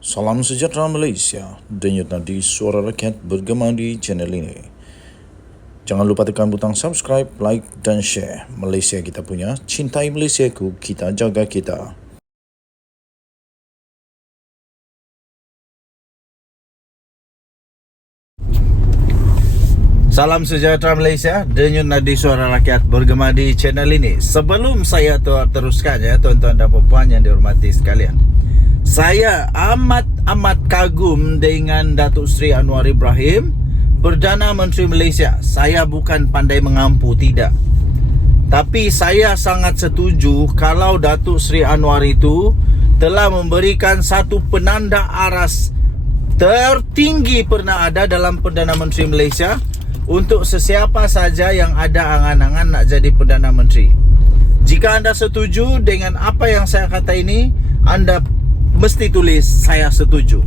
Salam sejahtera Malaysia, denyut nadi suara rakyat bergema di channel ini. Jangan lupa tekan butang subscribe, like dan share. Malaysia kita punya, cintai Malaysiaku, kita jaga kita. Salam sejahtera Malaysia, denyut nadi suara rakyat bergema di channel ini. Sebelum saya teruskan ya tuan-tuan dan puan yang dihormati sekalian, saya amat kagum dengan Datuk Seri Anwar Ibrahim, Perdana Menteri Malaysia. Saya bukan pandai mengampu, tidak. Tapi saya sangat setuju kalau Datuk Seri Anwar itu telah memberikan satu penanda aras tertinggi pernah ada dalam Perdana Menteri Malaysia untuk sesiapa saja yang ada angan-angan nak jadi Perdana Menteri. Jika anda setuju dengan apa yang saya kata ini, anda mesti tulis saya setuju.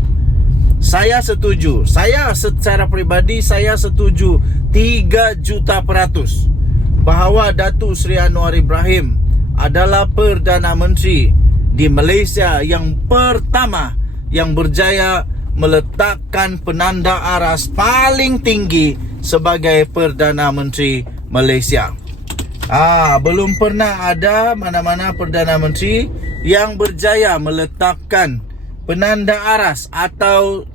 Saya setuju. Saya secara peribadi saya setuju 3 juta % bahawa Datuk Seri Anwar Ibrahim adalah Perdana Menteri di Malaysia yang pertama yang berjaya meletakkan penanda aras paling tinggi sebagai Perdana Menteri Malaysia. Belum pernah ada mana-mana Perdana Menteri yang berjaya meletakkan penanda aras atau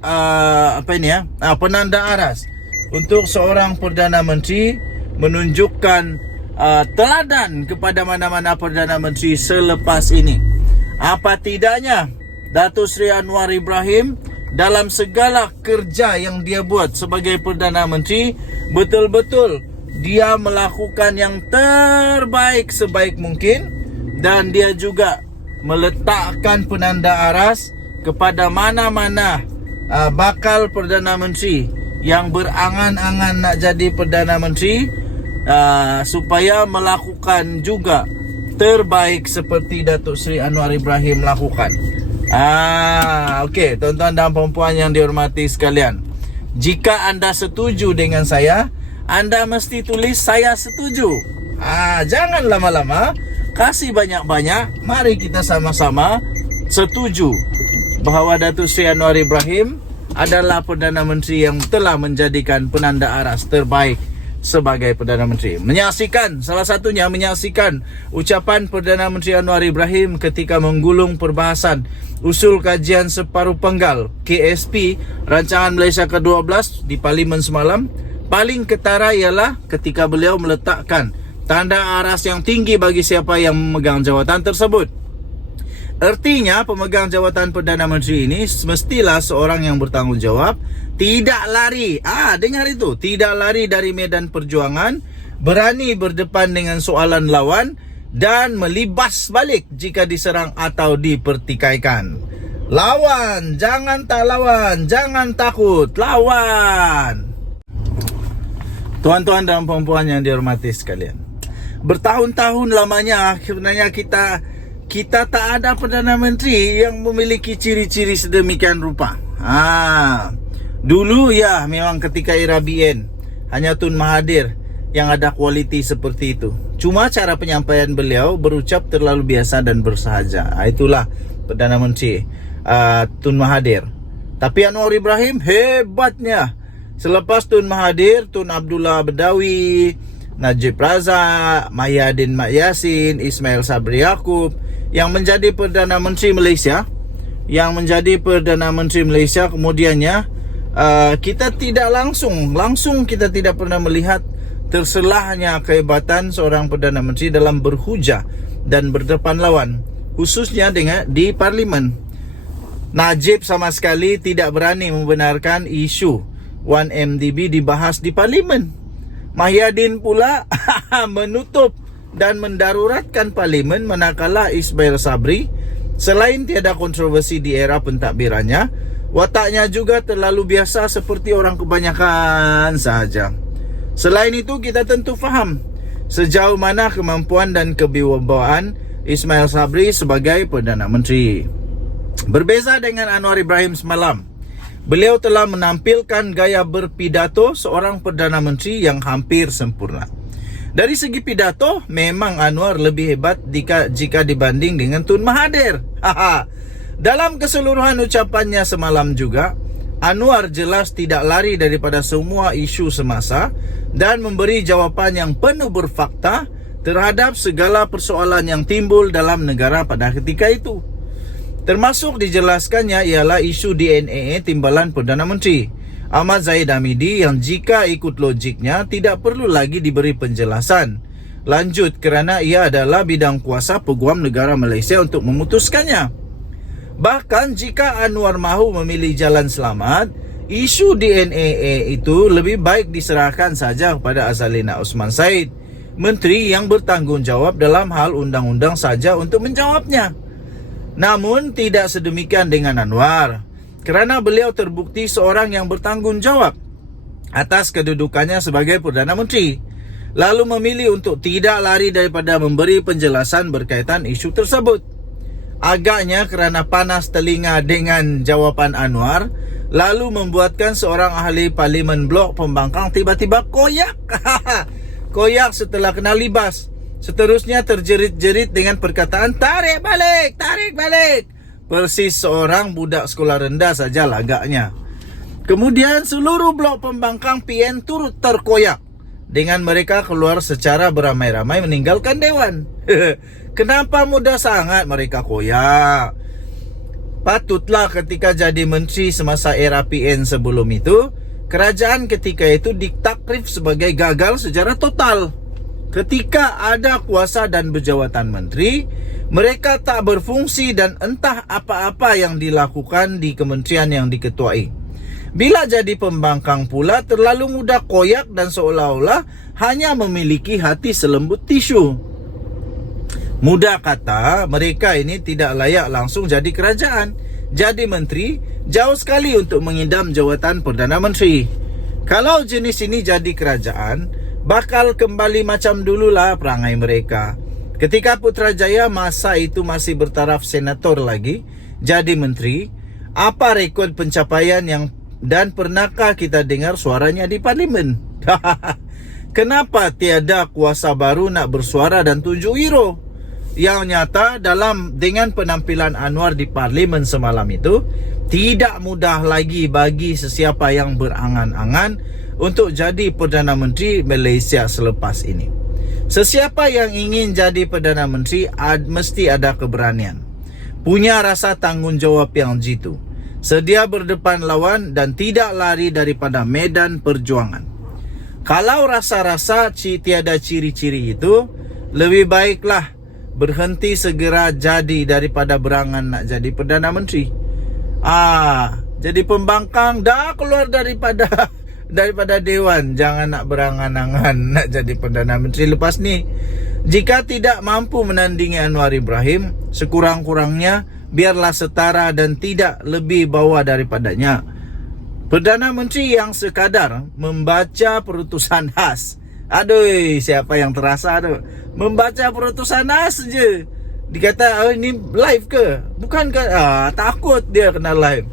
penanda aras untuk seorang Perdana Menteri, menunjukkan teladan kepada mana-mana Perdana Menteri selepas ini. Apa tidaknya Datuk Seri Anwar Ibrahim dalam segala kerja yang dia buat sebagai Perdana Menteri, betul-betul dia melakukan yang terbaik sebaik mungkin, dan dia juga meletakkan penanda aras kepada mana-mana bakal Perdana Menteri yang berangan-angan nak jadi Perdana Menteri, supaya melakukan juga terbaik seperti Datuk Seri Anwar Ibrahim lakukan. Okey, tuan-tuan dan puan yang dihormati sekalian, jika anda setuju dengan saya, anda mesti tulis saya setuju. Jangan lama-lama, kasih banyak-banyak. Mari kita sama-sama setuju bahawa Datuk Seri Anwar Ibrahim adalah Perdana Menteri yang telah menjadikan penanda aras terbaik sebagai Perdana Menteri. Salah satunya menyaksikan ucapan Perdana Menteri Anwar Ibrahim ketika menggulung perbahasan usul kajian separuh penggal KSP Rancangan Malaysia ke-12 di Parlimen semalam. Paling ketara ialah ketika beliau meletakkan tanda aras yang tinggi bagi siapa yang memegang jawatan tersebut. Artinya pemegang jawatan Perdana Menteri ini mestilah seorang yang bertanggungjawab, tidak lari. Dengar itu, tidak lari dari medan perjuangan, berani berdepan dengan soalan lawan, dan melibas balik jika diserang atau dipertikaikan. Lawan, jangan tak lawan, jangan takut, lawan. Tuan-tuan dan puan-puan yang dihormati sekalian, bertahun-tahun lamanya akhirnya kita tak ada Perdana Menteri yang memiliki ciri-ciri sedemikian rupa. Dulu ya memang ketika era BN hanya Tun Mahathir yang ada kualiti seperti itu. Cuma cara penyampaian beliau berucap terlalu biasa dan bersahaja. Itulah Perdana Menteri Tun Mahathir. Tapi Anwar Ibrahim hebatnya. Selepas Tun Mahathir, Tun Abdullah Badawi, Najib Razak, Mahyadin Mat Yassin, Ismail Sabri Yaakob yang menjadi Perdana Menteri Malaysia, kemudiannya kita tidak langsung kita tidak pernah melihat terselahnya kehebatan seorang Perdana Menteri dalam berhujah dan berdepan lawan, khususnya di Parlimen. Najib sama sekali tidak berani membenarkan isu 1MDB dibahas di Parlimen. Mahyadin pula menutup dan mendaruratkan Parlimen, manakala Ismail Sabri selain tiada kontroversi di era pentadbirannya, wataknya juga terlalu biasa seperti orang kebanyakan sahaja. Selain itu, kita tentu faham sejauh mana kemampuan dan kewibawaan Ismail Sabri sebagai Perdana Menteri. Berbeza dengan Anwar Ibrahim semalam, beliau telah menampilkan gaya berpidato seorang Perdana Menteri yang hampir sempurna. Dari segi pidato, memang Anwar lebih hebat jika dibanding dengan Tun Mahathir. Dalam keseluruhan ucapannya semalam juga, Anwar jelas tidak lari daripada semua isu semasa dan memberi jawapan yang penuh berfakta terhadap segala persoalan yang timbul dalam negara pada ketika itu. Termasuk dijelaskannya ialah isu DNA timbalan Perdana Menteri Ahmad Zahid Hamidi yang jika ikut logiknya tidak perlu lagi diberi penjelasan lanjut kerana ia adalah bidang kuasa Peguam Negara Malaysia untuk memutuskannya. Bahkan jika Anwar mahu memilih jalan selamat, isu DNA itu lebih baik diserahkan saja kepada Azalina Osman Said, menteri yang bertanggungjawab dalam hal undang-undang saja untuk menjawabnya. Namun tidak sedemikian dengan Anwar, kerana beliau terbukti seorang yang bertanggungjawab atas kedudukannya sebagai Perdana Menteri, lalu memilih untuk tidak lari daripada memberi penjelasan berkaitan isu tersebut. Agaknya kerana panas telinga dengan jawapan Anwar, lalu membuatkan seorang ahli Parlimen Blok Pembangkang tiba-tiba koyak. Koyak setelah kena libas. Seterusnya terjerit-jerit dengan perkataan tarik balik, tarik balik. Persis seorang budak sekolah rendah saja lagaknya. Kemudian seluruh Blok Pembangkang PN turut terkoyak dengan mereka keluar secara beramai-ramai meninggalkan Dewan. Kenapa mudah sangat mereka koyak? Patutlah ketika jadi menteri semasa era PN sebelum itu, kerajaan ketika itu ditakrif sebagai gagal secara total. Ketika ada kuasa dan berjawatan menteri, mereka tak berfungsi dan entah apa-apa yang dilakukan di kementerian yang diketuai. Bila jadi pembangkang pula terlalu mudah koyak dan seolah-olah hanya memiliki hati selembut tisu. Mudah kata, mereka ini tidak layak langsung jadi kerajaan. Jadi menteri, jauh sekali untuk mengidam jawatan Perdana Menteri. Kalau jenis ini jadi kerajaan, bakal kembali macam dululah perangai mereka. Ketika Putrajaya masa itu masih bertaraf senator lagi, jadi menteri, apa rekod pencapaian yang dan pernahkah kita dengar suaranya di Parlimen? Kenapa tiada kuasa baru nak bersuara dan tunjuk hero? Yang nyata dengan penampilan Anwar di Parlimen semalam itu, tidak mudah lagi bagi sesiapa yang berangan-angan untuk jadi Perdana Menteri Malaysia selepas ini. Sesiapa yang ingin jadi Perdana Menteri mesti ada keberanian, punya rasa tanggungjawab yang jitu, sedia berdepan lawan dan tidak lari daripada medan perjuangan. Kalau rasa-rasa tiada ciri-ciri itu, lebih baiklah berhenti segera jadi daripada berangan nak jadi Perdana Menteri. Jadi pembangkang dah keluar daripada Dewan. Jangan nak berangan-angan nak jadi Perdana Menteri lepas ni. Jika tidak mampu menandingi Anwar Ibrahim, sekurang-kurangnya biarlah setara dan tidak lebih bawah daripadanya. Perdana Menteri yang sekadar membaca perutusan khas. Aduh, siapa yang terasa tu? Membaca perutusan khas je. Dikata, ini live ke? Bukan ke? Takut dia kena live.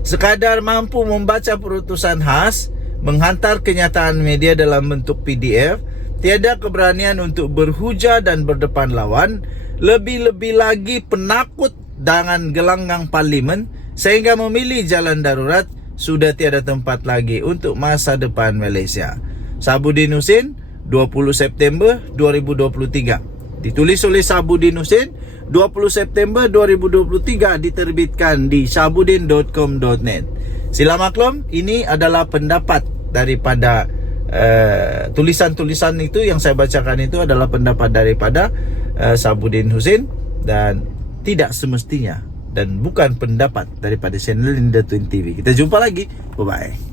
Sekadar mampu membaca perutusan khas, menghantar kenyataan media dalam bentuk PDF, tiada keberanian untuk berhujah dan berdepan lawan, lebih-lebih lagi penakut dengan gelanggang Parlimen, sehingga memilih jalan darurat, sudah tiada tempat lagi untuk masa depan Malaysia. Sabuddin Husin, 20 September 2023. Ditulis oleh Sabuddin Husin, 20 September 2023, diterbitkan di sabuddin.com.net. Sila maklum, ini adalah pendapat daripada tulisan-tulisan itu yang saya bacakan itu adalah pendapat daripada Sabuddin Husin dan tidak semestinya dan bukan pendapat daripada channel Linda Twin TV. Kita jumpa lagi. Bye-bye.